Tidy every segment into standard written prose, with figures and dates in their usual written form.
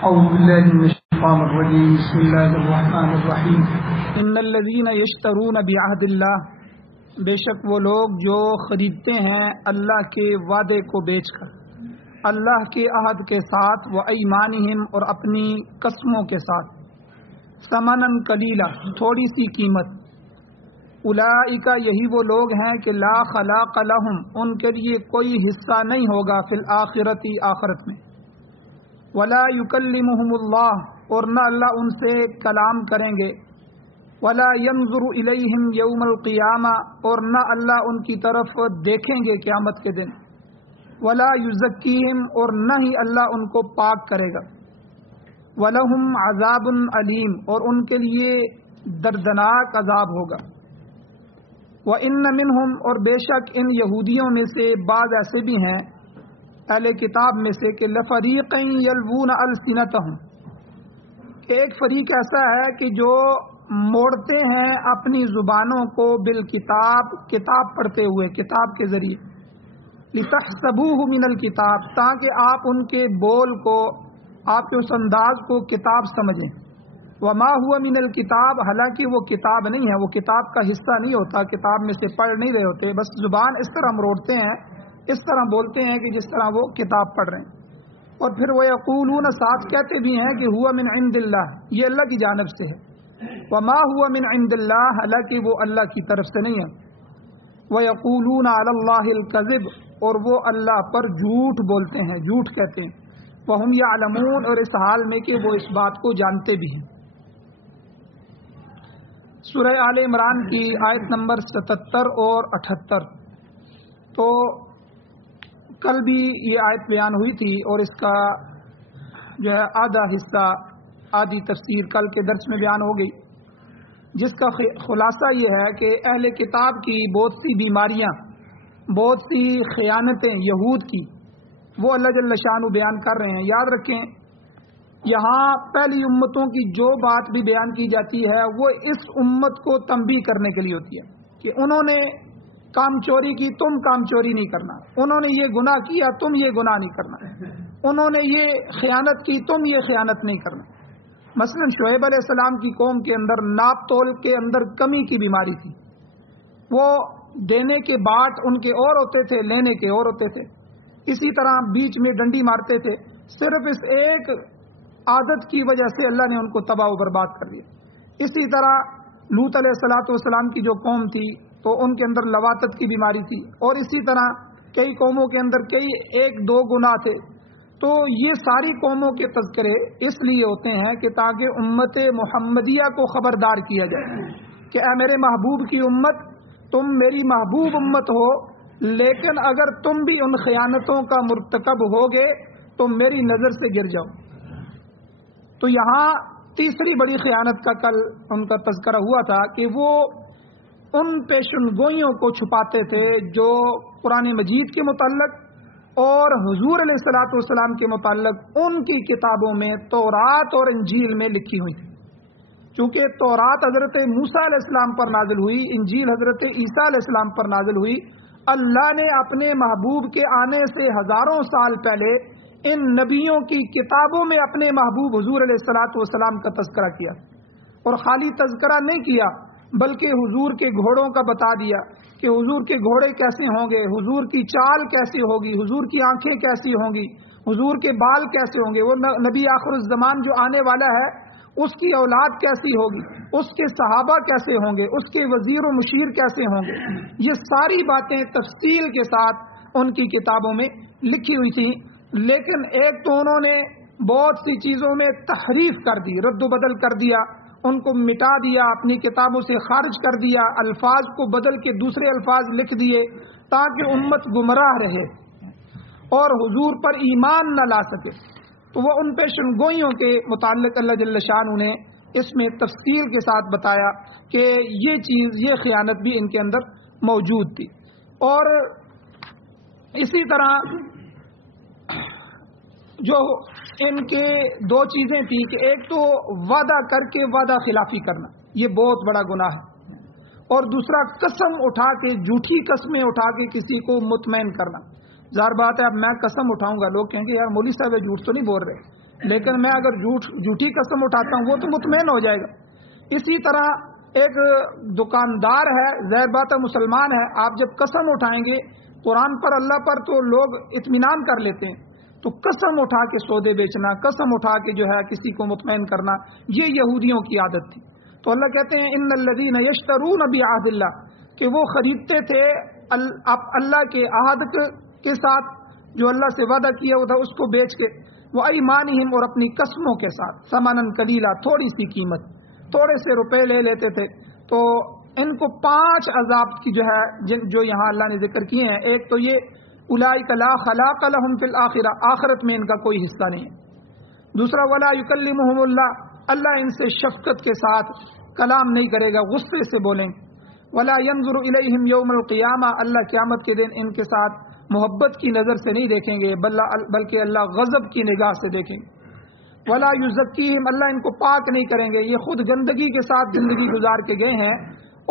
اعوذ باللہ من الشیطان الرجیم بسم اللہ الرحمن الرحیم ان الذین یشترون بعہد اللہ، بے شک وہ لوگ جو خریدتے ہیں اللہ کے وعدے کو بیچ کر، اللہ کے عہد کے ساتھ، و ایمانہم اور اپنی قسموں کے ساتھ، ثمنا قلیلا تھوڑی سی قیمت، اولئک یہی وہ لوگ ہیں کہ لا خلاق لہم ان کے لیے کوئی حصہ نہیں ہوگا فی الآخرۃ آخرت میں، ولا یکلمہم اللہ اور نہ اللہ ان سے کلام کریں گے، ولا ینظر الیہم یوم القیامہ اور نہ اللہ ان کی طرف دیکھیں گے قیامت کے دن، ولا یزکیہم اور نہ ہی اللہ ان کو پاک کرے گا، ولہم عذاب علیم اور ان کے لیے دردناک عذاب ہوگا، وَإِنَّ مِنْهُمْ اور بے شک ان یہودیوں میں سے بعض ایسے بھی ہیں اہل کتاب میں سے کہ لَفَرِيقًا يَلْوُونَ أَلْسِنَتَهُمْ کہ ایک فریق ایسا ہے کہ جو موڑتے ہیں اپنی زبانوں کو بالکتاب کتاب پڑھتے ہوئے، کتاب کے ذریعے، لِتَحْسَبُوهُ مِنَ الْكِتاب تاکہ آپ ان کے بول کو، آپ کے اس انداز کو کتاب سمجھیں، وَمَا هُوَ مِنَ الْكِتاب حالانکہ وہ کتاب نہیں ہے، وہ کتاب کا حصہ نہیں ہوتا، کتاب میں سے پڑھ نہیں رہے ہوتے، بس زبان اس طرح مروڑتے ہیں، اس طرح بولتے ہیں کہ جس طرح وہ کتاب پڑھ رہے ہیں، اور پھر وہ یقولون ساتھ کہتے بھی ہیں کہ ہوا من عند اللہ یہ اللہ کی جانب سے ہے، وما ہوا من عند اللہ حالانکہ وہ اللہ کی طرف سے نہیں ہے، ویقولون علی اللہ الکذب اور وہ اللہ پر جھوٹ بولتے ہیں، جھوٹ کہتے ہیں، وہم یعلمون اور اس حال میں کہ وہ اس بات کو جانتے بھی ہیں۔ سورہ آل عمران کی آیت نمبر 77 اور 78۔ تو کل بھی یہ آیت بیان ہوئی تھی اور اس کا جو ہے آدھا حصہ، آدھی تفسیر کل کے درس میں بیان ہو گئی، جس کا خلاصہ یہ ہے کہ اہل کتاب کی بہت سی بیماریاں، بہت سی خیانتیں یہود کی، وہ اللہ جل شانہ بیان کر رہے ہیں۔ یاد رکھیں یہاں پہلی امتوں کی جو بات بھی بیان کی جاتی ہے وہ اس امت کو تنبیہ کرنے کے لیے ہوتی ہے کہ انہوں نے کام چوری کی، تم کام چوری نہیں کرنا، انہوں نے یہ گناہ کیا، تم یہ گناہ نہیں کرنا، انہوں نے یہ خیانت کی، تم یہ خیانت نہیں کرنا۔ مثلا شعیب علیہ السلام کی قوم کے اندر ناپ تول کے اندر کمی کی بیماری تھی، وہ دینے کے بعد ان کے اور ہوتے تھے، لینے کے اور ہوتے تھے، اسی طرح بیچ میں ڈنڈی مارتے تھے، صرف اس ایک عادت کی وجہ سے اللہ نے ان کو تباہ و برباد کر دیا۔ اسی طرح لوط علیہ السلام کی جو قوم تھی تو ان کے اندر لواطت کی بیماری تھی، اور اسی طرح کئی قوموں کے اندر کئی ایک دو گناہ تھے۔ تو یہ ساری قوموں کے تذکرے اس لیے ہوتے ہیں کہ تاکہ امت محمدیہ کو خبردار کیا جائے کہ اے میرے محبوب کی امت، تم میری محبوب امت ہو، لیکن اگر تم بھی ان خیانتوں کا مرتکب ہوگے تو میری نظر سے گر جاؤ۔ تو یہاں تیسری بڑی خیانت کا کل ان کا تذکرہ ہوا تھا کہ وہ ان پیشن گوئیوں کو چھپاتے تھے جو قرآن مجید کے متعلق اور حضور علیہ الصلوۃ والسلام کے متعلق ان کی کتابوں میں تورات اور انجیل میں لکھی ہوئی تھی۔ چونکہ تورات حضرت موسیٰ علیہ السلام پر نازل ہوئی، انجیل حضرت عیسیٰ علیہ السلام پر نازل ہوئی، اللہ نے اپنے محبوب کے آنے سے ہزاروں سال پہلے ان نبیوں کی کتابوں میں اپنے محبوب حضور علیہ الصلوۃ والسلام کا تذکرہ کیا، اور خالی تذکرہ نہیں کیا بلکہ حضور کے گھوڑوں کا بتا دیا کہ حضور کے گھوڑے کیسے ہوں گے، حضور کی چال کیسی ہوگی، حضور کی آنکھیں کیسی ہوں گی، حضور کے بال کیسے ہوں گے، وہ نبی آخر الزمان جو آنے والا ہے اس کی اولاد کیسی ہوگی، اس کے صحابہ کیسے ہوں گے، اس کے وزیر و مشیر کیسے ہوں گے، یہ ساری باتیں تفصیل کے ساتھ ان کی کتابوں میں لکھی ہوئی تھیں۔ لیکن ایک تو انہوں نے بہت سی چیزوں میں تحریف کر دی، رد و بدل کر دیا، ان کو مٹا دیا، اپنی کتابوں سے خارج کر دیا، الفاظ کو بدل کے دوسرے الفاظ لکھ دیے تاکہ امت گمراہ رہے اور حضور پر ایمان نہ لا سکے۔ تو وہ ان پیشن گوئیوں کے متعلق اللہ جل شانہ نے اس میں تفصیل کے ساتھ بتایا کہ یہ چیز، یہ خیانت بھی ان کے اندر موجود تھی۔ اور اسی طرح جو ان کے دو چیزیں تھیں کہ ایک تو وعدہ کر کے وعدہ خلافی کرنا، یہ بہت بڑا گناہ ہے، اور دوسرا قسم اٹھا کے، جھوٹی قسمیں اٹھا کے کسی کو مطمئن کرنا۔ ظاہر بات ہے اب میں قسم اٹھاؤں گا، لوگ کہیں گے یار مولوی صاحب جھوٹ تو نہیں بول رہے، لیکن میں اگر جھوٹی قسم اٹھاتا ہوں وہ تو مطمئن ہو جائے گا۔ اسی طرح ایک دکاندار ہے، ظاہر بات ہے مسلمان ہے، آپ جب قسم اٹھائیں گے قرآن پر اللہ پر تو لوگ اطمینان کر لیتے ہیں، تو قسم اٹھا کے سودے بیچنا، قسم اٹھا کے جو ہے کسی کو مطمئن کرنا، یہ یہودیوں کی عادت تھی۔ تو اللہ کہتے ہیں ان الذین یشترون بعہد اللہ، کہ وہ خریدتے تھے اللہ کے عہد کے ساتھ، جو اللہ سے وعدہ کیا ہوا تھا اس کو بیچ کے، وہ ایمانہم، اور اپنی قسموں کے ساتھ، ثمنًا قلیلا، تھوڑی سی قیمت، تھوڑے سے روپے لے لیتے تھے۔ تو ان کو 5 عذاب کی جو ہے جو یہاں اللہ نے ذکر کیے ہیں۔ ایک تو یہ اولئک لا خلاق لهم فی الآخرہ، آخرت میں ان کا کوئی حصہ نہیں ہے۔ دوسرا ولا یکلمہم اللہ، اللہ ان سے شفقت کے ساتھ کلام نہیں کرے گا، غصے سے بولیں گے۔ ولا ينظر الیہم یوم القیامہ، اللہ قیامت کے دن ان کے ساتھ محبت کی نظر سے نہیں دیکھیں گے، بلکہ اللہ غضب کی نگاہ سے دیکھیں گے۔ ولا یزکیہم، اللہ ان کو پاک نہیں کریں گے، یہ خود گندگی کے ساتھ زندگی گزار کے گئے ہیں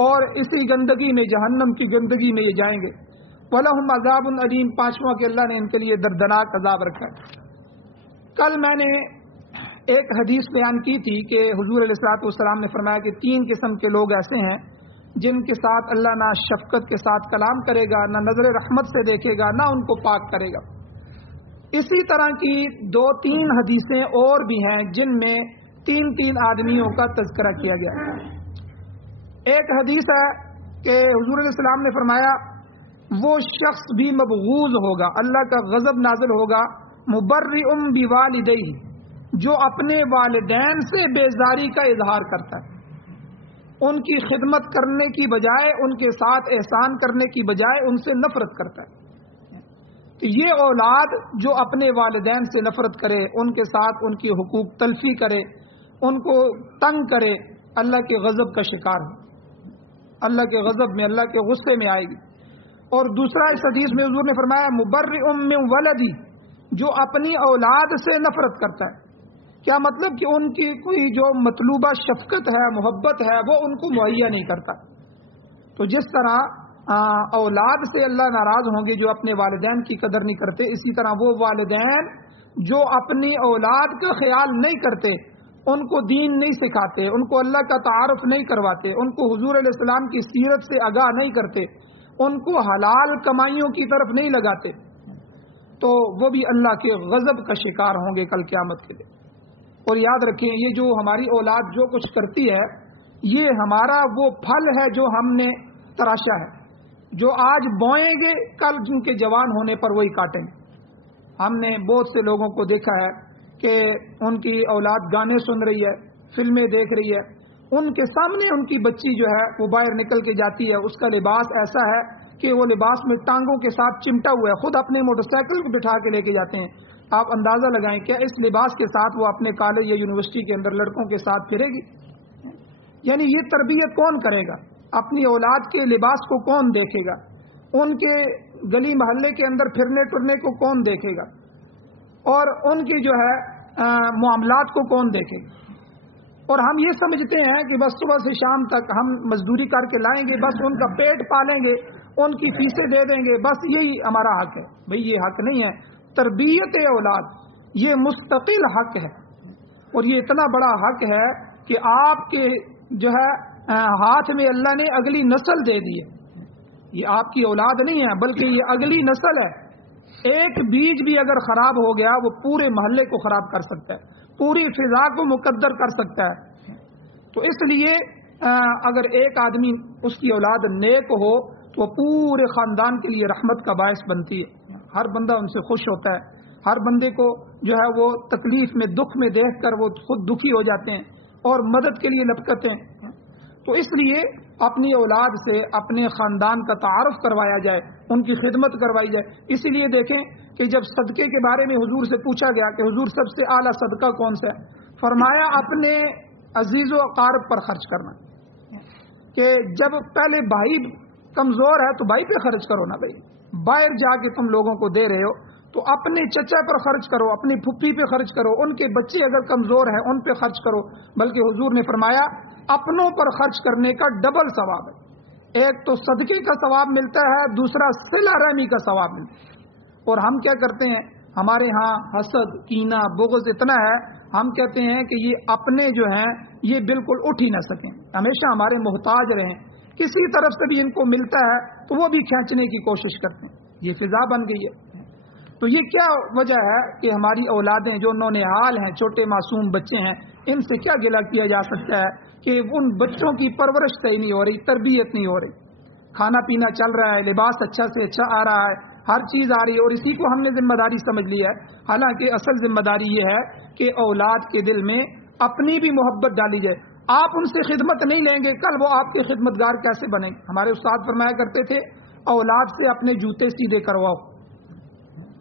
اور اسی گندگی میں، جہنم کی گندگی میں یہ جائیں گے۔ وَلَهُمْ عَذَابٌ عَلِيمٌ، 5واں کہ اللہ نے ان کے لیے دردناک عذاب رکھا ہے۔ کل میں نے ایک حدیث بیان کی تھی کہ حضور علیہ الصلوۃ والسلام نے فرمایا کہ 3 قسم کے لوگ ایسے ہیں جن کے ساتھ اللہ نہ شفقت کے ساتھ کلام کرے گا، نہ نظر رحمت سے دیکھے گا، نہ ان کو پاک کرے گا۔ اسی طرح کی 2-3 حدیثیں اور بھی ہیں جن میں 3 آدمیوں کا تذکرہ کیا گیا ہے۔ ایک حدیث ہے کہ حضور علیہ السلام نے فرمایا وہ شخص بھی مبغوض ہوگا، اللہ کا غضب نازل ہوگا، مبرئ بوالدیہ، جو اپنے والدین سے بیزاری کا اظہار کرتا ہے، ان کی خدمت کرنے کی بجائے، ان کے ساتھ احسان کرنے کی بجائے ان سے نفرت کرتا ہے۔ تو یہ اولاد جو اپنے والدین سے نفرت کرے، ان کے ساتھ ان کی حقوق تلفی کرے، ان کو تنگ کرے، اللہ کے غضب کا شکار ہے، اللہ کے غضب میں، اللہ کے غصے میں آئے گی۔ اور دوسرا اس حدیث میں حضور نے فرمایا مبرئ من ولدی، جو اپنی اولاد سے نفرت کرتا ہے۔ کیا مطلب کہ ان کی کوئی جو مطلوبہ شفقت ہے، محبت ہے، وہ ان کو مہیا نہیں کرتا۔ تو جس طرح اولاد سے اللہ ناراض ہوں گے جو اپنے والدین کی قدر نہیں کرتے، اسی طرح وہ والدین جو اپنی اولاد کا خیال نہیں کرتے، ان کو دین نہیں سکھاتے، ان کو اللہ کا تعارف نہیں کرواتے، ان کو حضور علیہ السلام کی سیرت سے آگاہ نہیں کرتے، ان کو حلال کمائیوں کی طرف نہیں لگاتے، تو وہ بھی اللہ کے غضب کا شکار ہوں گے کل قیامت کے دن۔ اور یاد رکھیں یہ جو ہماری اولاد جو کچھ کرتی ہے، یہ ہمارا وہ پھل ہے جو ہم نے تراشا ہے، جو آج بوئیں گے کل جن کے جوان ہونے پر وہی کاٹیں گے۔ ہم نے بہت سے لوگوں کو دیکھا ہے کہ ان کی اولاد گانے سن رہی ہے، فلمیں دیکھ رہی ہے، ان کے سامنے ان کی بچی جو ہے وہ باہر نکل کے جاتی ہے، اس کا لباس ایسا ہے کہ وہ لباس میں ٹانگوں کے ساتھ چمٹا ہوا ہے، خود اپنے موٹر سائیکل کو بٹھا کے لے کے جاتے ہیں۔ آپ اندازہ لگائیں کہ اس لباس کے ساتھ وہ اپنے کالج یا یونیورسٹی کے اندر لڑکوں کے ساتھ پھرے گی؟ یعنی یہ تربیت کون کرے گا؟ اپنی اولاد کے لباس کو کون دیکھے گا؟ ان کے گلی محلے کے اندر پھرنے ٹرنے کو کون دیکھے گا؟ اور ان کی جو ہے معاملات کو کون دیکھے گا؟ اور ہم یہ سمجھتے ہیں کہ بس صبح سے شام تک ہم مزدوری کر کے لائیں گے، بس ان کا پیٹ پالیں گے، ان کی فیسیں دے دیں گے، بس یہی ہمارا حق ہے۔ بھئی یہ حق نہیں ہے۔ تربیت اولاد یہ مستقل حق ہے، اور یہ اتنا بڑا حق ہے کہ آپ کے جو ہے ہاتھ میں اللہ نے اگلی نسل دے دی ہے۔ یہ آپ کی اولاد نہیں ہے بلکہ یہ اگلی نسل ہے۔ ایک بیج بھی اگر خراب ہو گیا وہ پورے محلے کو خراب کر سکتا ہے، پوری فضا کو مقدر کر سکتا ہے۔ تو اس لیے اگر ایک آدمی اس کی اولاد نیک ہو تو وہ پورے خاندان کے لیے رحمت کا باعث بنتی ہے۔ ہر بندہ ان سے خوش ہوتا ہے، ہر بندے کو جو ہے وہ تکلیف میں، دکھ میں دیکھ کر وہ خود دکھی ہو جاتے ہیں اور مدد کے لیے لپکتے ہیں۔ تو اس لیے اپنی اولاد سے اپنے خاندان کا تعارف کروایا جائے، ان کی خدمت کروائی جائے۔ اسی لیے دیکھیں کہ جب صدقے کے بارے میں حضور سے پوچھا گیا کہ حضور سب سے اعلیٰ صدقہ کون سا ہے، فرمایا اپنے عزیز و اقارب پر خرچ کرنا، کہ جب پہلے بھائی کمزور ہے تو بھائی پہ خرچ کرو نا، بھائی باہر جا کے تم لوگوں کو دے رہے ہو تو اپنے چچا پر خرچ کرو، اپنی پھپھی پہ خرچ کرو، ان کے بچے اگر کمزور ہیں ان پہ خرچ کرو۔ بلکہ حضور نے فرمایا اپنوں پر خرچ کرنے کا ڈبل ثواب ہے، ایک تو صدقے کا ثواب ملتا ہے، دوسرا صلہ رحمی کا ثواب ملتا ہے۔ اور ہم کیا کرتے ہیں، ہمارے ہاں حسد کینہ بغض اتنا ہے، ہم کہتے ہیں کہ یہ اپنے جو ہیں یہ بالکل اٹھ ہی نہ سکیں، ہمیشہ ہمارے محتاج رہیں، کسی طرف سے بھی ان کو ملتا ہے تو وہ بھی کھینچنے کی کوشش کرتے ہیں، یہ فضا بن گئی ہے۔ تو یہ کیا وجہ ہے کہ ہماری اولادیں جو نونہال ہیں، چھوٹے معصوم بچے ہیں، ان سے کیا گلہ کیا جا سکتا ہے کہ ان بچوں کی پرورش صحیح نہیں ہو رہی، تربیت نہیں ہو رہی، کھانا پینا چل رہا ہے، لباس اچھا سے اچھا آ رہا ہے، ہر چیز آ رہی ہے، اور اسی کو ہم نے ذمہ داری سمجھ لی ہے۔ حالانکہ اصل ذمہ داری یہ ہے کہ اولاد کے دل میں اپنی بھی محبت ڈالی جائے۔ آپ ان سے خدمت نہیں لیں گے، کل وہ آپ کے خدمتگار کیسے بنیں گے؟ ہمارے استاد فرمایا کرتے تھے اولاد سے اپنے جوتے سیدھے کرواؤ،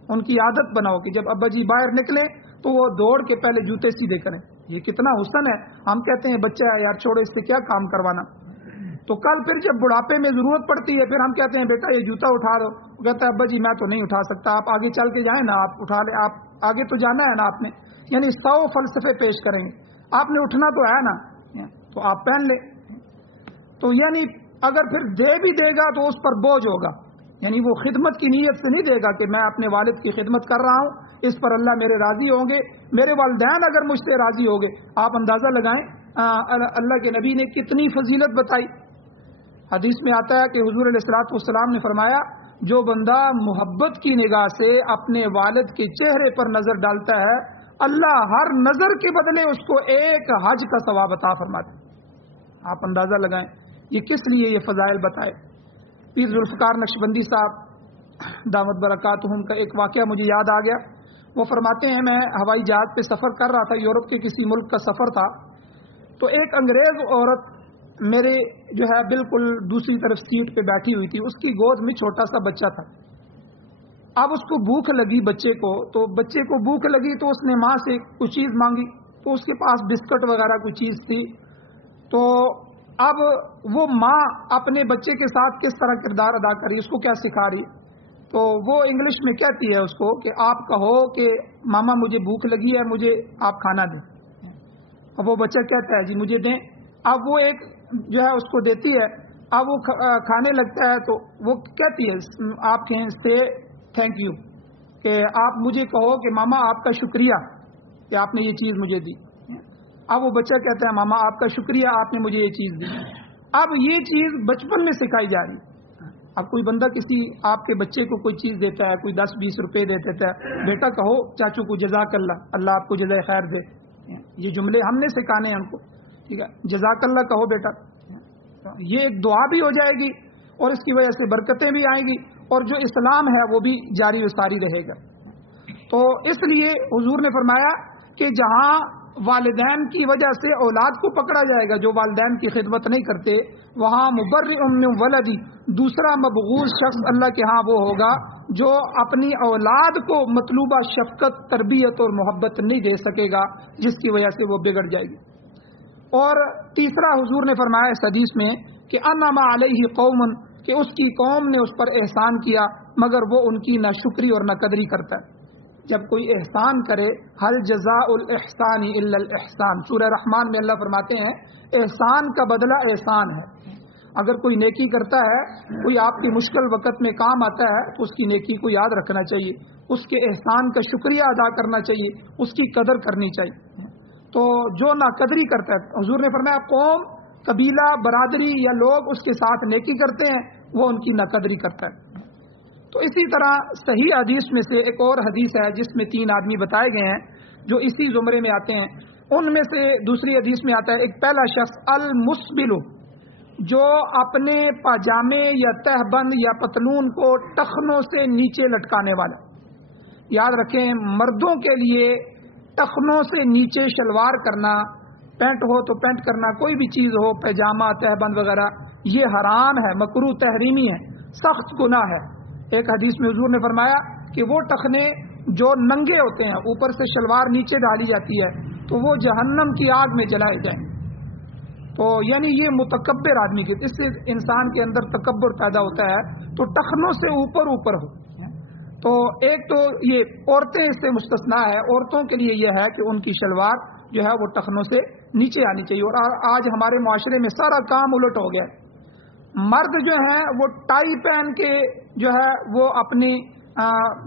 ان کی عادت بناؤ کہ جب ابا جی باہر نکلیں تو وہ دوڑ کے پہلے جوتے سیدھے کریں۔ یہ کتنا حسن ہے، ہم کہتے ہیں بچہ ہے یار چھوڑو، اس سے کیا کام کروانا۔ تو کل پھر جب بڑھاپے میں ضرورت پڑتی ہے پھر ہم کہتے ہیں بیٹا یہ جوتا اٹھا دو، وہ کہتا ہے ابا جی میں تو نہیں اٹھا سکتا، آپ آگے چل کے جائیں نا، آپ اٹھا لیں، آپ آگے تو جانا ہے نا آپ نے، یعنی 100 فلسفے پیش کریں گے، آپ نے اٹھنا تو ہے نا، تو آپ پہن لیں۔ تو یعنی اگر پھر دے بھی دے گا تو اس پر بوجھ ہوگا، یعنی وہ خدمت کی نیت سے نہیں دے گا کہ میں اپنے والد کی خدمت کر رہا ہوں، اس پر اللہ میرے راضی ہوں گے، میرے والدین اگر مجھ سے راضی ہوں گے۔ آپ اندازہ لگائیں اللہ کے نبی نے کتنی فضیلت بتائی۔ حدیث میں آتا ہے کہ حضور علیہ الصلوۃ والسلام نے فرمایا جو بندہ محبت کی نگاہ سے اپنے والد کے چہرے پر نظر ڈالتا ہے، اللہ ہر نظر کے بدلے اس کو ایک حج کا ثواب عطا فرماتا ہے۔ آپ اندازہ لگائیں یہ کس لیے یہ فضائل بتائے۔ پیر ذوالفقار نقشبندی صاحب دامت برکاتہم کا ایک واقعہ مجھے یاد آ گیا۔ وہ فرماتے ہیں میں ہوائی جہاز پہ سفر کر رہا تھا، یورپ کے کسی ملک کا سفر تھا، تو ایک انگریز عورت میرے جو ہے بالکل دوسری طرف سیٹ پہ بیٹھی ہوئی تھی، اس کی گود میں چھوٹا سا بچہ تھا۔ اب اس کو بھوک لگی بچے کو، تو بچے کو بھوک لگی تو اس نے ماں سے کوئی چیز مانگی، تو اس کے پاس بسکٹ وغیرہ کوئی چیز تھی، تو اب وہ ماں اپنے بچے کے ساتھ کس طرح کردار ادا کر رہی، اس کو کیا سکھا رہی، تو وہ انگلش میں کہتی ہے اس کو کہ آپ کہو کہ ماما مجھے بھوک لگی ہے، مجھے آپ کھانا دیں۔ اب وہ بچہ کہتا ہے جی مجھے دیں۔ اب وہ ایک جو ہے اس کو دیتی ہے، اب وہ کھانے لگتا ہے تو وہ کہتی ہے آپ کہیں سے تھینک یو، کہ آپ مجھے کہو کہ ماما آپ کا شکریہ کہ آپ نے یہ چیز مجھے دی۔ اب وہ بچہ کہتا ہے ماما آپ کا شکریہ آپ نے مجھے یہ چیز دی۔ اب یہ چیز بچپن میں سکھائی جا رہی۔ اب کوئی بندہ کسی آپ کے بچے کو کوئی چیز دیتا ہے، کوئی 10-20 روپے دے دیتا ہے، بیٹا کہو چاچو کو جزاک اللہ، اللہ آپ کو جزائے خیر دے، یہ جملے ہم نے سکھانے ہیں ان کو، ٹھیک ہے، جزاک اللہ کہو بیٹا، یہ ایک دعا بھی ہو جائے گی اور اس کی وجہ سے برکتیں بھی آئیں گی اور جو اسلام ہے وہ بھی جاری و ساری رہے گا۔ تو اس لیے حضور نے فرمایا کہ جہاں والدین کی وجہ سے اولاد کو پکڑا جائے گا جو والدین کی خدمت نہیں کرتے، وہاں مبرئ من ولدی، دوسرا مبغوض شخص اللہ کے ہاں وہ ہوگا جو اپنی اولاد کو مطلوبہ شفقت، تربیت اور محبت نہیں دے سکے گا، جس کی وجہ سے وہ بگڑ جائے گی۔ اور تیسرا حضور نے فرمایا اس حدیث میں کہ انعم علیہ قوم، کہ اس کی قوم نے اس پر احسان کیا مگر وہ ان کی نہ شکری اور نہ قدری کرتا ہے۔ جب کوئی احسان کرے، حل جزاء الاحسان الا الاحسان، سورہ رحمان میں اللہ فرماتے ہیں احسان کا بدلہ احسان ہے۔ اگر کوئی نیکی کرتا ہے، کوئی آپ کی مشکل وقت میں کام آتا ہے تو اس کی نیکی کو یاد رکھنا چاہیے، اس کے احسان کا شکریہ ادا کرنا چاہیے، اس کی قدر کرنی چاہیے۔ تو جو ناقدری کرتا ہے، حضور نے فرمایا قوم، قبیلہ، برادری یا لوگ اس کے ساتھ نیکی کرتے ہیں وہ ان کی ناقدری کرتا ہے۔ تو اسی طرح صحیح حدیث میں سے ایک اور حدیث ہے جس میں 3 آدمی بتائے گئے ہیں جو اسی زمرے میں آتے ہیں۔ ان میں سے دوسری حدیث میں آتا ہے ایک پہلا شخص المسبل، جو اپنے پاجامے یا تہبند یا پتلون کو ٹخنوں سے نیچے لٹکانے والا۔ یاد رکھیں مردوں کے لیے ٹخنوں سے نیچے شلوار کرنا، پینٹ ہو تو پینٹ کرنا، کوئی بھی چیز ہو، پیجامہ تہبند وغیرہ، یہ حرام ہے، مکروہ تحریمی ہے، سخت گناہ ہے۔ ایک حدیث میں حضور نے فرمایا کہ وہ ٹخنے جو ننگے ہوتے ہیں، اوپر سے شلوار نیچے ڈالی جاتی ہے، تو وہ جہنم کی آگ میں جلائے جائیں۔ تو یعنی یہ متکبر آدمی کے، اس سے انسان کے اندر تکبر پیدا ہوتا ہے، تو ٹخنوں سے اوپر اوپر ہو۔ تو ایک تو یہ عورتیں اس سے مستثنا ہے، عورتوں کے لیے یہ ہے کہ ان کی شلوار جو ہے وہ ٹخنوں سے نیچے آنی چاہیے۔ اور آج ہمارے معاشرے میں سارا کام الٹ ہو گیا ہے، مرد جو ہیں وہ ٹائی پہن کے جو ہے وہ اپنی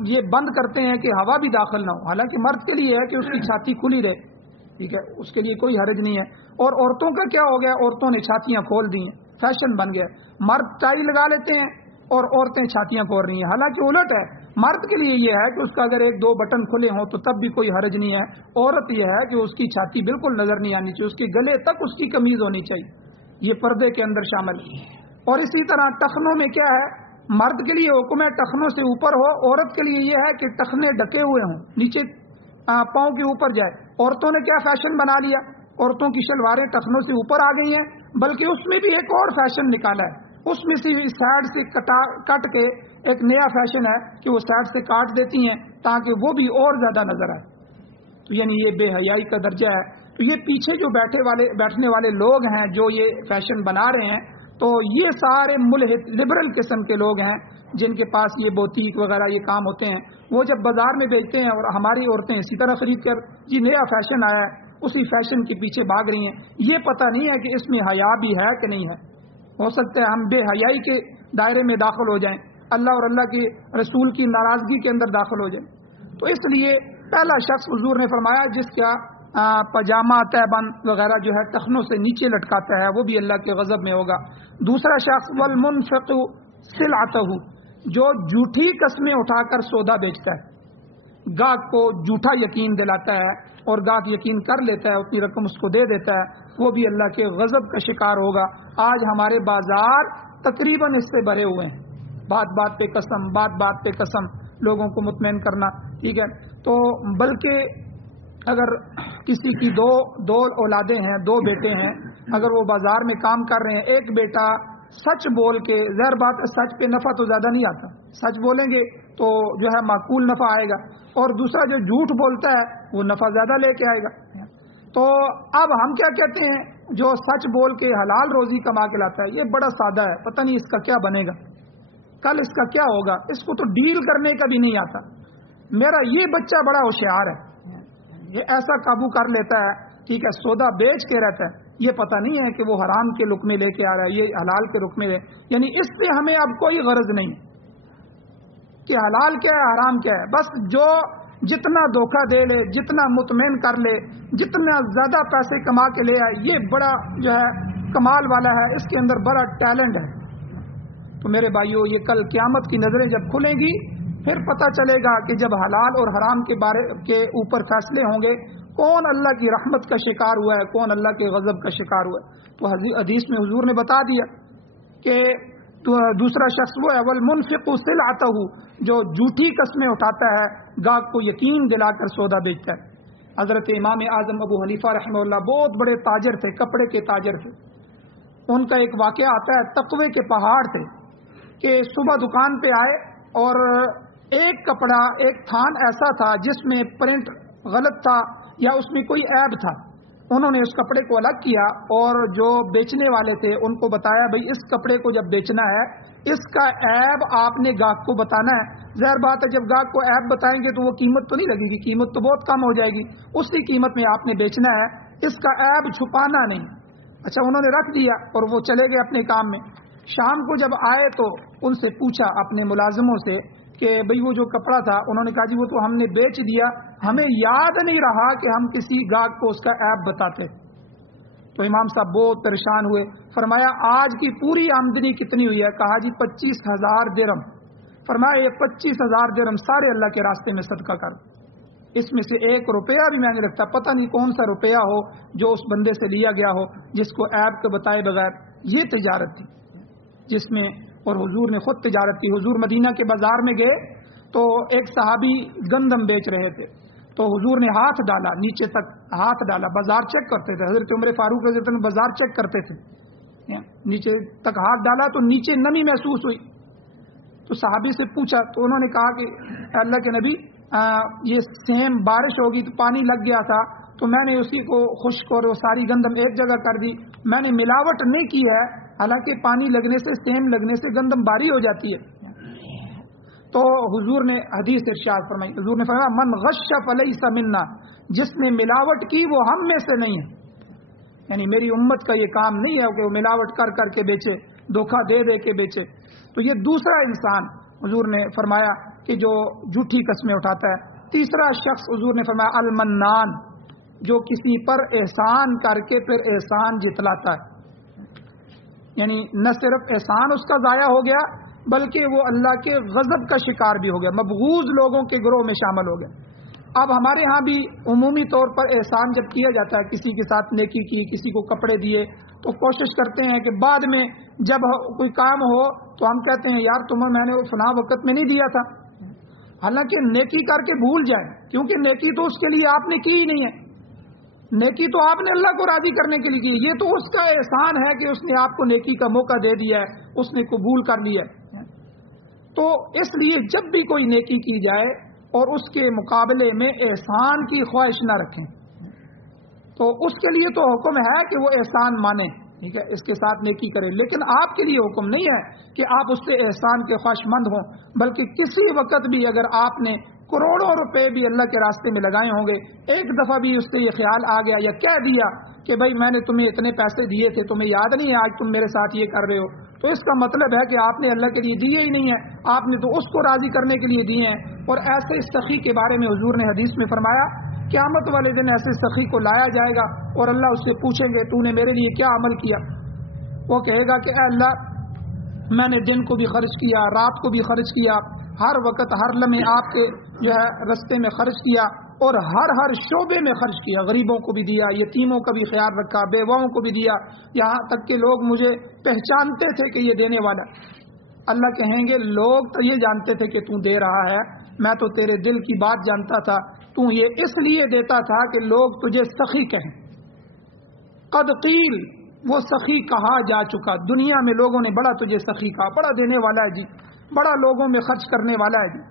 یہ بند کرتے ہیں کہ ہوا بھی داخل نہ ہو. حالانکہ مرد کے لیے ہے کہ اس کی چھاتی کھلی رہے, ٹھیک ہے, اس کے لیے کوئی حرج نہیں ہے. اور عورتوں کا کیا ہو گیا, عورتوں نے چھاتیاں کھول دی ہیں, فیشن بن گیا. مرد ٹائی لگا لیتے ہیں اور عورتیں چھاتیاں کھول رہی ہیں. حالانکہ الٹ ہے, مرد کے لیے یہ ہے کہ اس کا اگر ایک دو بٹن کھلے ہوں تو تب بھی کوئی حرج نہیں ہے. عورت یہ ہے کہ اس کی چھاتی بالکل نظر نہیں آنی چاہیے, اس کے گلے تک اس کی قمیض ہونی چاہیے. یہ پردے کے اندر شامل ہے. اور اسی طرح ٹخنوں میں کیا ہے, مرد کے لیے حکم ہے ٹخنوں سے اوپر ہو, عورت کے لیے یہ ہے کہ ٹخنے ڈھکے ہوئے ہوں, نیچے پاؤں کے اوپر جائے. عورتوں نے کیا فیشن بنا لیا, عورتوں کی شلواریں ٹخنوں سے اوپر آ گئی ہیں, بلکہ اس میں بھی ایک اور فیشن نکالا ہے. اس میں سے سائڈ سے کٹ کے ایک نیا فیشن ہے کہ وہ سائڈ سے کاٹ دیتی ہیں تاکہ وہ بھی اور زیادہ نظر آئے. تو یعنی یہ بے حیائی کا درجہ ہے. تو یہ پیچھے جو بیٹھنے والے لوگ ہیں جو یہ فیشن بنا رہے ہیں, تو یہ سارے ملحد لبرل قسم کے لوگ ہیں جن کے پاس یہ بوتیک وغیرہ یہ کام ہوتے ہیں. وہ جب بازار میں بیچتے ہیں اور ہماری عورتیں اسی طرح خرید کر یہ نیا فیشن آیا ہے اسی فیشن کے پیچھے بھاگ رہی ہیں. یہ پتہ نہیں ہے کہ اس میں حیا بھی ہے کہ نہیں ہے. ہو سکتا ہے ہم بے حیائی کے دائرے میں داخل ہو جائیں, اللہ اور اللہ کے رسول کی ناراضگی کے اندر داخل ہو جائیں. تو اس لیے پہلا شخص حضور نے فرمایا جس کا پاجامہ تہبند وغیرہ جو ہے ٹخنوں سے نیچے لٹکاتا ہے وہ بھی اللہ کے غضب میں ہوگا. دوسرا شخص والمنفق سلعتہ, جو جھوٹی قسمیں اٹھا کر سودا بیچتا ہے, گاہک کو جھوٹا یقین دلاتا ہے اور گاہک یقین کر لیتا ہے, اتنی رقم اس کو دے دیتا ہے, وہ بھی اللہ کے غضب کا شکار ہوگا. آج ہمارے بازار تقریباً اس سے بھرے ہوئے ہیں, بات بات پہ قسم, بات بات پہ قسم, لوگوں کو مطمئن کرنا, ٹھیک ہے. تو بلکہ اگر کسی کی دو اولادیں ہیں, دو بیٹے ہیں, اگر وہ بازار میں کام کر رہے ہیں, ایک بیٹا سچ بول کے, ظاہر بات سچ پہ نفع تو زیادہ نہیں آتا, سچ بولیں گے تو جو ہے معقول نفع آئے گا, اور دوسرا جو جھوٹ بولتا ہے وہ نفع زیادہ لے کے آئے گا. تو اب ہم کیا کہتے ہیں, جو سچ بول کے حلال روزی کما کے لاتا ہے یہ بڑا سادہ ہے, پتہ نہیں اس کا کیا بنے گا, کل اس کا کیا ہوگا, اس کو تو ڈیل کرنے کا بھی نہیں آتا. میرا یہ بچہ بڑا ہوشیار ہے, یہ ایسا قابو کر لیتا ہے, ٹھیک ہے, سودا بیچ کے رہتا ہے, یہ پتہ نہیں ہے کہ وہ حرام کے لقمے لے کے آ رہا ہے, یہ حلال کے لقمے لے. یعنی اس سے ہمیں اب کوئی غرض نہیں کہ حلال کیا ہے حرام کیا ہے, بس جو جتنا دھوکہ دے لے, جتنا مطمئن کر لے, جتنا زیادہ پیسے کما کے لے آئے, یہ بڑا جو ہے کمال والا ہے, اس کے اندر بڑا ٹیلنٹ ہے. تو میرے بھائیو, یہ کل قیامت کی نظریں جب کھلیں گی پھر پتہ چلے گا کہ جب حلال اور حرام کے بارے کے اوپر فیصلے ہوں گے, کون اللہ کی رحمت کا شکار ہوا ہے, کون اللہ کے غضب کا شکار ہوا ہے. تو حدیث میں حضور نے بتا دیا کہ دوسرا شخص وہ ہے والمنفق سلعتہ, جو جھوٹی قسمیں اٹھاتا ہے, گاہک کو یقین دلا کر سودا بیچتا ہے. حضرت امام اعظم ابو حنیفہ رحمہ اللہ بہت بڑے تاجر تھے, کپڑے کے تاجر تھے. ان کا ایک واقعہ آتا ہے تقوی کے پہاڑ سے کہ صبح دکان پہ آئے اور ایک کپڑا, ایک تھان ایسا تھا جس میں پرنٹ غلط تھا یا اس میں کوئی عیب تھا. انہوں نے اس کپڑے کو الگ کیا اور جو بیچنے والے تھے ان کو بتایا بھئی اس کپڑے کو جب بیچنا ہے اس کا عیب آپ نے گاہک کو بتانا ہے. ظاہر بات ہے جب گاہک کو عیب بتائیں گے تو وہ قیمت تو نہیں لگے گی, قیمت تو بہت کم ہو جائے گی, اسی قیمت میں آپ نے بیچنا ہے, اس کا عیب چھپانا نہیں. اچھا, انہوں نے رکھ دیا اور وہ چلے گئے اپنے کام میں. شام کو جب آئے تو ان سے پوچھا اپنے ملازموں سے کہ بھئی وہ جو کپڑا تھا, انہوں نے کہا جی وہ تو ہم نے بیچ دیا, ہمیں یاد نہیں رہا کہ ہم کسی گاہک کو اس کا عیب بتاتے. تو امام صاحب بہت پریشان ہوئے. فرمایا آج کی پوری آمدنی کتنی ہوئی ہے؟ کہا جی 25,000 درہم. فرمایا یہ 25,000 درہم سارے اللہ کے راستے میں صدقہ کر, اس میں سے 1 روپیہ بھی میں نہیں رکھتا. پتہ نہیں کون سا روپیہ ہو جو اس بندے سے لیا گیا ہو جس کو عیب کے بتائے بغیر. یہ تجارت تھی جس میں, اور حضور نے خود تجارت کی. حضور مدینہ کے بازار میں گئے تو ایک صحابی گندم بیچ رہے تھے, تو حضور نے ہاتھ ڈالا, نیچے تک ہاتھ ڈالا, بازار چیک کرتے تھے. حضرت عمر فاروق رضی اللہ عنہ بازار چیک کرتے تھے, نیچے تک ہاتھ ڈالا تو نیچے نمی محسوس ہوئی. تو صحابی سے پوچھا تو انہوں نے کہا کہ اللہ کے نبی, یہ سیم بارش ہوگی تو پانی لگ گیا تھا تو میں نے اسی کو خشک اور وہ ساری گندم ایک جگہ کر دی, میں نے ملاوٹ نہیں کی ہے, حالانکہ پانی لگنے سے, سیم لگنے سے گندم باری ہو جاتی ہے. تو حضور نے حدیث ارشاد فرمائی, حضور نے فرمایا من غش فلیس منا, جس نے ملاوٹ کی وہ ہم میں سے نہیں ہے. یعنی میری امت کا یہ کام نہیں ہے کہ وہ ملاوٹ کر کر کے بیچے, دھوکہ دے دے کے بیچے. تو یہ دوسرا انسان. حضور نے فرمایا کہ جو جھوٹی قسمیں اٹھاتا ہے. تیسرا شخص حضور نے فرمایا المنان، جو کسی پر احسان کر کے پھر احسان جتلاتا ہے، یعنی نہ صرف احسان اس کا ضائع ہو گیا بلکہ وہ اللہ کے غضب کا شکار بھی ہو گیا، مبغوض لوگوں کے گروہ میں شامل ہو گیا. اب ہمارے ہاں بھی عمومی طور پر احسان جب کیا جاتا ہے، کسی کے ساتھ نیکی کی، کسی کو کپڑے دیے، تو کوشش کرتے ہیں کہ بعد میں جب کوئی کام ہو تو ہم کہتے ہیں یار تمہیں میں نے فلاں وقت میں نہیں دیا تھا، حالانکہ نیکی کر کے بھول جائیں، کیونکہ نیکی تو اس کے لیے آپ نے کی ہی نہیں ہے، نیکی تو آپ نے اللہ کو راضی کرنے کے لیے کی. یہ تو اس کا احسان ہے کہ اس نے آپ کو نیکی کا موقع دے دیا ہے، اس نے قبول کر لیا ہے. تو اس لیے جب بھی کوئی نیکی کی جائے اور اس کے مقابلے میں احسان کی خواہش نہ رکھیں، تو اس کے لیے تو حکم ہے کہ وہ احسان مانے، ٹھیک ہے، اس کے ساتھ نیکی کرے، لیکن آپ کے لیے حکم نہیں ہے کہ آپ اس سے احسان کے خواہش مند ہوں، بلکہ کسی وقت بھی اگر آپ نے کروڑوں روپے بھی اللہ کے راستے میں لگائے ہوں گے، ایک دفعہ بھی اس سے یہ خیال آ گیا یا کہہ دیا کہ بھائی میں نے تمہیں اتنے پیسے دیے تھے، تمہیں یاد نہیں ہے آج تم میرے ساتھ یہ کر رہے ہو، تو اس کا مطلب ہے کہ آپ نے اللہ کے لیے دیے ہی نہیں ہے، آپ نے تو اس کو راضی کرنے کے لیے دیے ہیں. اور ایسے سخی کے بارے میں حضور نے حدیث میں فرمایا قیامت والے دن ایسے سخی کو لایا جائے گا اور اللہ اس سے پوچھیں گے تو نے میرے لیے کیا عمل کیا؟ وہ کہے گا کہ اے اللہ میں نے دن کو بھی خرچ کیا، رات کو بھی خرچ کیا، ہر وقت ہر لمحے آپ کے جو ہے رستے میں خرچ کیا اور ہر شعبے میں خرچ کیا، غریبوں کو بھی دیا، یتیموں کا بھی خیال رکھا، بیواؤں کو بھی دیا، یہاں تک کہ لوگ مجھے پہچانتے تھے کہ یہ دینے والا. اللہ کہیں گے لوگ تو یہ جانتے تھے کہ تو دے رہا ہے، میں تو تیرے دل کی بات جانتا تھا، تو یہ اس لیے دیتا تھا کہ لوگ تجھے سخی کہیں. قد قیل، وہ سخی کہا جا چکا، دنیا میں لوگوں نے بڑا تجھے سخی کہا، بڑا دینے والا ہے جی، بڑا لوگوں میں خرچ کرنے والا ہے جی،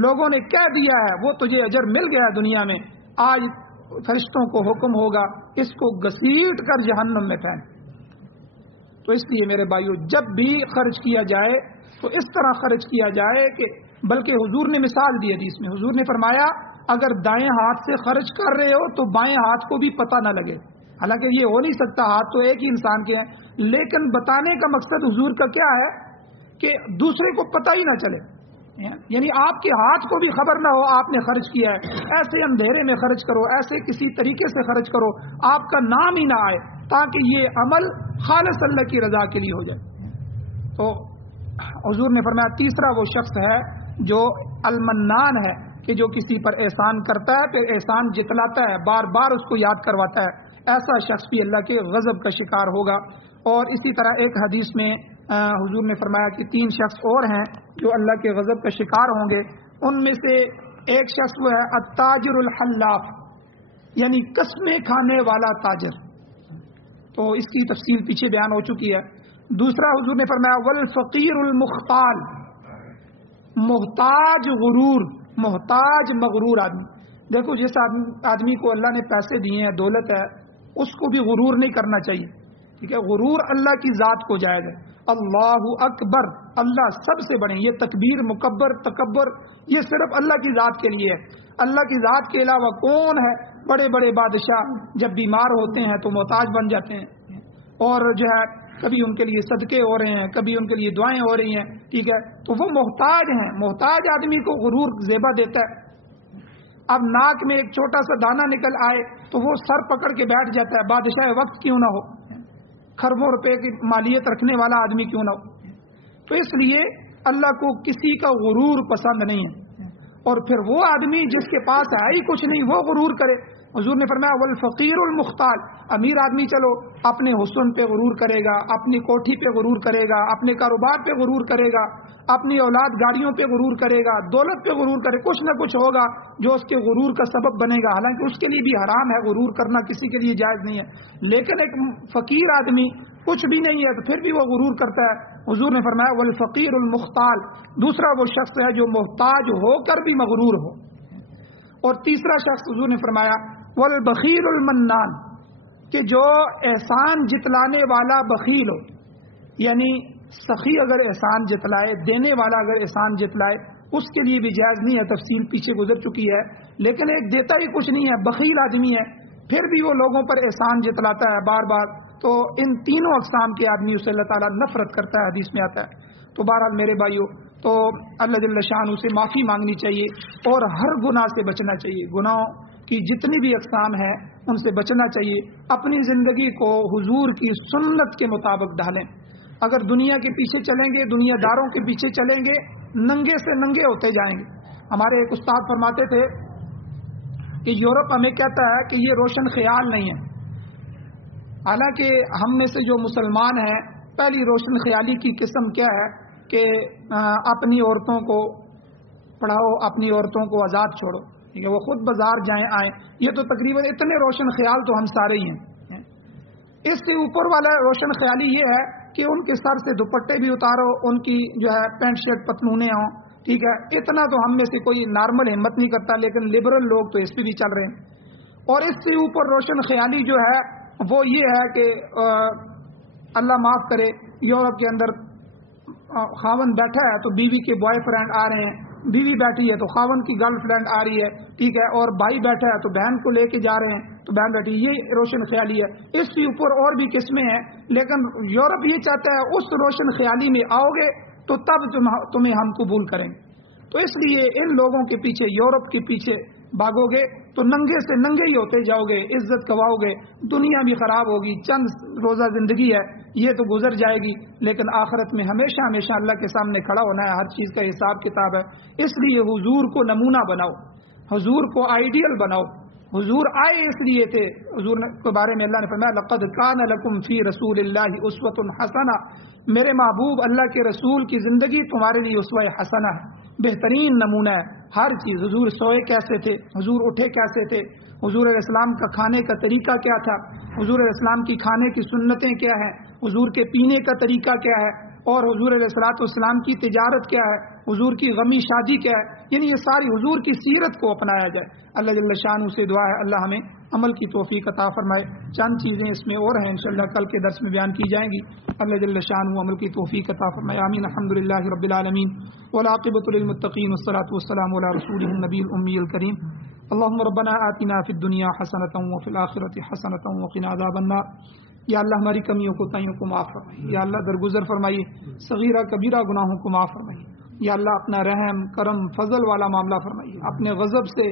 لوگوں نے کہہ دیا ہے، وہ تجھے اجر مل گیا دنیا میں، آج فرشتوں کو حکم ہوگا اس کو گھسیٹ کر جہنم میں پھینک. تو اس لیے میرے بھائیو جب بھی خرچ کیا جائے تو اس طرح خرچ کیا جائے کہ بلکہ حضور نے مثال دی حدیث میں، حضور نے فرمایا اگر دائیں ہاتھ سے خرچ کر رہے ہو تو بائیں ہاتھ کو بھی پتہ نہ لگے، حالانکہ یہ ہو نہیں سکتا، ہاتھ تو ایک ہی انسان کے ہیں، لیکن بتانے کا مقصد حضور کا کیا ہے کہ دوسرے کو پتہ ہی نہ چلے، یعنی آپ کے ہاتھ کو بھی خبر نہ ہو آپ نے خرچ کیا ہے. ایسے اندھیرے میں خرچ کرو، ایسے کسی طریقے سے خرچ کرو آپ کا نام ہی نہ آئے، تاکہ یہ عمل خالص اللہ کی رضا کے لیے ہو جائے. تو حضور نے فرمایا تیسرا وہ شخص ہے جو المنان ہے کہ جو کسی پر احسان کرتا ہے پھر احسان جتلاتا ہے، بار بار اس کو یاد کرواتا ہے، ایسا شخص بھی اللہ کے غضب کا شکار ہوگا. اور اسی طرح ایک حدیث میں حضور نے فرمایا کہ 3 شخص اور ہیں جو اللہ کے غضب کا شکار ہوں گے. ان میں سے ایک شخص وہ ہے التاجر الحلاف، یعنی قسمیں کھانے والا تاجر، تو اس کی تفصیل پیچھے بیان ہو چکی ہے. دوسرا حضور نے فرمایا والفقیر المختال، محتاج غرور، محتاج مغرور آدمی. دیکھو جس آدمی کو اللہ نے پیسے دیے ہیں، دولت ہے، اس کو بھی غرور نہیں کرنا چاہیے، ٹھیک ہے، غرور اللہ کی ذات کو جائز ہے. اللہ اکبر، اللہ سب سے بڑے، یہ تکبیر مکبر تکبر یہ صرف اللہ کی ذات کے لیے ہے. اللہ کی ذات کے علاوہ کون ہے؟ بڑے بڑے بادشاہ جب بیمار ہوتے ہیں تو محتاج بن جاتے ہیں، اور جو ہے کبھی ان کے لیے صدقے ہو رہے ہیں، کبھی ان کے لیے دعائیں ہو رہی ہیں، ٹھیک ہے، تو وہ محتاج ہیں. محتاج آدمی کو غرور زیبا دیتا ہے. اب ناک میں ایک چھوٹا سا دانہ نکل آئے تو وہ سر پکڑ کے بیٹھ جاتا ہے، بادشاہ وقت کیوں نہ ہو، کھربوں روپے کی مالیت رکھنے والا آدمی کیوں نہ ہو. تو اس لیے اللہ کو کسی کا غرور پسند نہیں ہے. اور پھر وہ آدمی جس کے پاس ہے ہی کچھ نہیں وہ غرور کرے. حضور نے فرمایا والفقیر المختال، امیر آدمی چلو اپنے حسن پہ غرور کرے گا، اپنی کوٹھی پہ غرور کرے گا، اپنے کاروبار پہ غرور کرے گا، اپنی اولاد گاڑیوں پہ غرور کرے گا، دولت پہ غرور کرے، کچھ نہ کچھ ہوگا جو اس کے غرور کا سبب بنے گا، حالانکہ اس کے لیے بھی حرام ہے، غرور کرنا کسی کے لیے جائز نہیں ہے. لیکن ایک فقیر آدمی کچھ بھی نہیں ہے تو پھر بھی وہ غرور کرتا ہے. حضور نے فرمایا والفقیر المختال، دوسرا وہ شخص ہے جو محتاج ہو کر بھی مغرور ہو. اور تیسرا شخص حضور نے فرمایا والبخیل المنان، کہ جو احسان جتلانے والا بخیل ہو، یعنی سخی اگر احسان جتلائے، دینے والا اگر احسان جتلائے اس کے لیے بھی جائز نہیں ہے، تفصیل پیچھے گزر چکی ہے. لیکن ایک دیتا ہی کچھ نہیں ہے، بخیل آدمی ہے، پھر بھی وہ لوگوں پر احسان جتلاتا ہے بار بار، تو ان تینوں اقسام کے آدمی سے اللہ تعالیٰ نفرت کرتا ہے، حدیث میں آتا ہے. تو بہرحال میرے بھائیو تو اللہ جل شانہ سے معافی مانگنی چاہیے اور ہر گناہ سے بچنا چاہیے. گناہوں کی جتنی بھی اقسام ہیں ان سے بچنا چاہیے. اپنی زندگی کو حضور کی سنت کے مطابق ڈھالیں. اگر دنیا کے پیچھے چلیں گے، دنیا داروں کے پیچھے چلیں گے، ننگے سے ننگے ہوتے جائیں گے. ہمارے ایک استاد فرماتے تھے کہ یورپ ہمیں کہتا ہے کہ یہ روشن خیال نہیں ہے. حالانکہ ہم میں سے جو مسلمان ہیں، پہلی روشن خیالی کی قسم کیا ہے کہ اپنی عورتوں کو پڑھاؤ، اپنی عورتوں کو آزاد چھوڑو، ٹھیک ہے، وہ خود بازار جائیں آئیں. یہ تو تقریباً اتنے روشن خیال تو ہم سارے ہی ہیں. اس سے اوپر والا روشن خیالی یہ ہے کہ ان کے سر سے دوپٹے بھی اتارو، ان کی جو ہے پینٹ شرٹ پتلونے ہوں، ٹھیک ہے. اتنا تو ہم میں سے کوئی نارمل ہمت نہیں کرتا، لیکن لبرل لوگ تو اس پہ بھی چل رہے ہیں. اور اس سے اوپر روشن خیالی جو ہے وہ یہ ہے کہ اللہ معاف کرے، یورپ کے اندر خاون بیٹھا ہے تو بیوی کے بوائے فرینڈ آ رہے ہیں، بیوی بیٹھی ہے تو خاون کی گرل فرینڈ آ رہی ہے، ٹھیک ہے، اور بھائی بیٹھا ہے تو بہن کو لے کے جا رہے ہیں تو بہن بیٹھی. یہ روشن خیالی ہے. اس کے اوپر اور بھی قسمیں ہیں، لیکن یورپ یہ چاہتا ہے اس روشن خیالی میں آؤ گے تو تب تمہیں ہم قبول کریں گے. تو اس لیے ان لوگوں کے پیچھے، یورپ کے پیچھے بھاگو گے تو ننگے سے ننگے ہی ہوتے جاؤ گے، عزت گواؤ گے، دنیا بھی خراب ہوگی. چند روزہ زندگی ہے، یہ تو گزر جائے گی، لیکن آخرت میں ہمیشہ ہمیشہ اللہ کے سامنے کھڑا ہونا ہے. ہر چیز کا حساب کتاب ہے. اس لیے حضور کو نمونہ بناؤ، حضور کو آئیڈیل بناؤ. حضور آئے اس لیے تھے. حضور کے بارے میں اللہ نے فرمایا لقد کان لکم فی رسول اللہ اسوۃ حسنہ. میرے محبوب اللہ کے رسول کی زندگی تمہارے لیے اسوہ حسنہ ہے، بہترین نمونہ ہے. ہر چیز، حضور سوئے کیسے تھے، حضور اٹھے کیسے تھے، حضور علیہ السلام کا کھانے کا طریقہ کیا تھا، حضور علیہ السلام کی کھانے کی سنتیں کیا ہیں، حضور کے پینے کا طریقہ کیا ہے، اور حضور علیہ الصلوۃ والسلام کی تجارت کیا ہے، حضور کی غمی شادی کیا ہے. یعنی یہ ساری حضور کی سیرت کو اپنایا جائے. اللہ جل شانہ سے دعا ہے اللہ ہمیں عمل کی توفیق عطا فرمائے. چند چیزیں اس میں اور ہیں، انشاءاللہ کل کے درس میں بیان کی جائیں گی. اللہ جل شانہ عمل کی توفیق عطا فرمائے. آمین. الحمدللہ رب العالمین والعاقبۃ للمتقین والصلاۃ والسلام علی رسولہ النبی الامی الکریم. اللهم ربنا آتنا فی الدنیا حسنۃ وفی الآخرۃ حسنۃ وقنا عذاب النار. یا اللہ ہماری کمیوں کو تائیوں کو معاف فرمائیے. یا اللہ درگزر فرمائیے، صغیرہ کبیرہ گناہوں کو معاف فرمائیے. یا اللہ اپنا رحم کرم فضل والا معاملہ فرمائیے. اپنے غضب سے،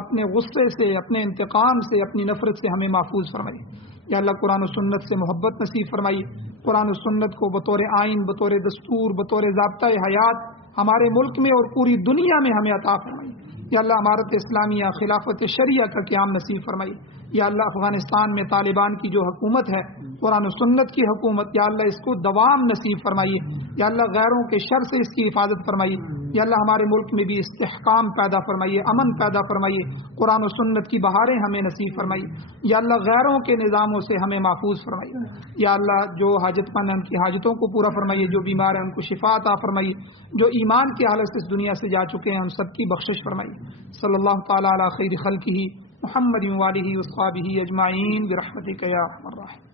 اپنے غصے سے، اپنے انتقام سے، اپنی نفرت سے ہمیں محفوظ فرمائیے. یا اللہ قرآن و سنت سے محبت نصیب فرمائیے. قرآن و سنت کو بطور آئین، بطور دستور، بطور ضابطۂ حیات ہمارے ملک میں اور پوری دنیا میں ہمیں عطا فرمائیے. یا اللہ امارت اسلامیہ، خلافت شریعہ کا قیام نصیب فرمائیے. یا اللہ افغانستان میں طالبان کی جو حکومت ہے، قرآن و سنت کی حکومت، یا اللہ اس کو دوام نصیب فرمائیے. یا اللہ غیروں کے شر سے اس کی حفاظت فرمائیے. یا اللہ ہمارے ملک میں بھی استحکام پیدا فرمائیے، امن پیدا فرمائیے. قرآن و سنت کی بہاریں ہمیں نصیب فرمائیے. یا اللہ غیروں کے نظاموں سے ہمیں محفوظ فرمائیے. یا اللہ جو حاجت مند ہیں ان کی حاجتوں کو پورا فرمائیے، جو بیمار ہیں ان کو شفا عطا فرمائیے، جو ایمان کی حالت سے اس دنیا سے جا چکے ہیں ان سب کی بخشش فرمائیے. صلی اللہ تعالی علی خیر خلقہ محمد وآلہ وصحبہ اجمعین برحمتک یا ارحم الراحمین.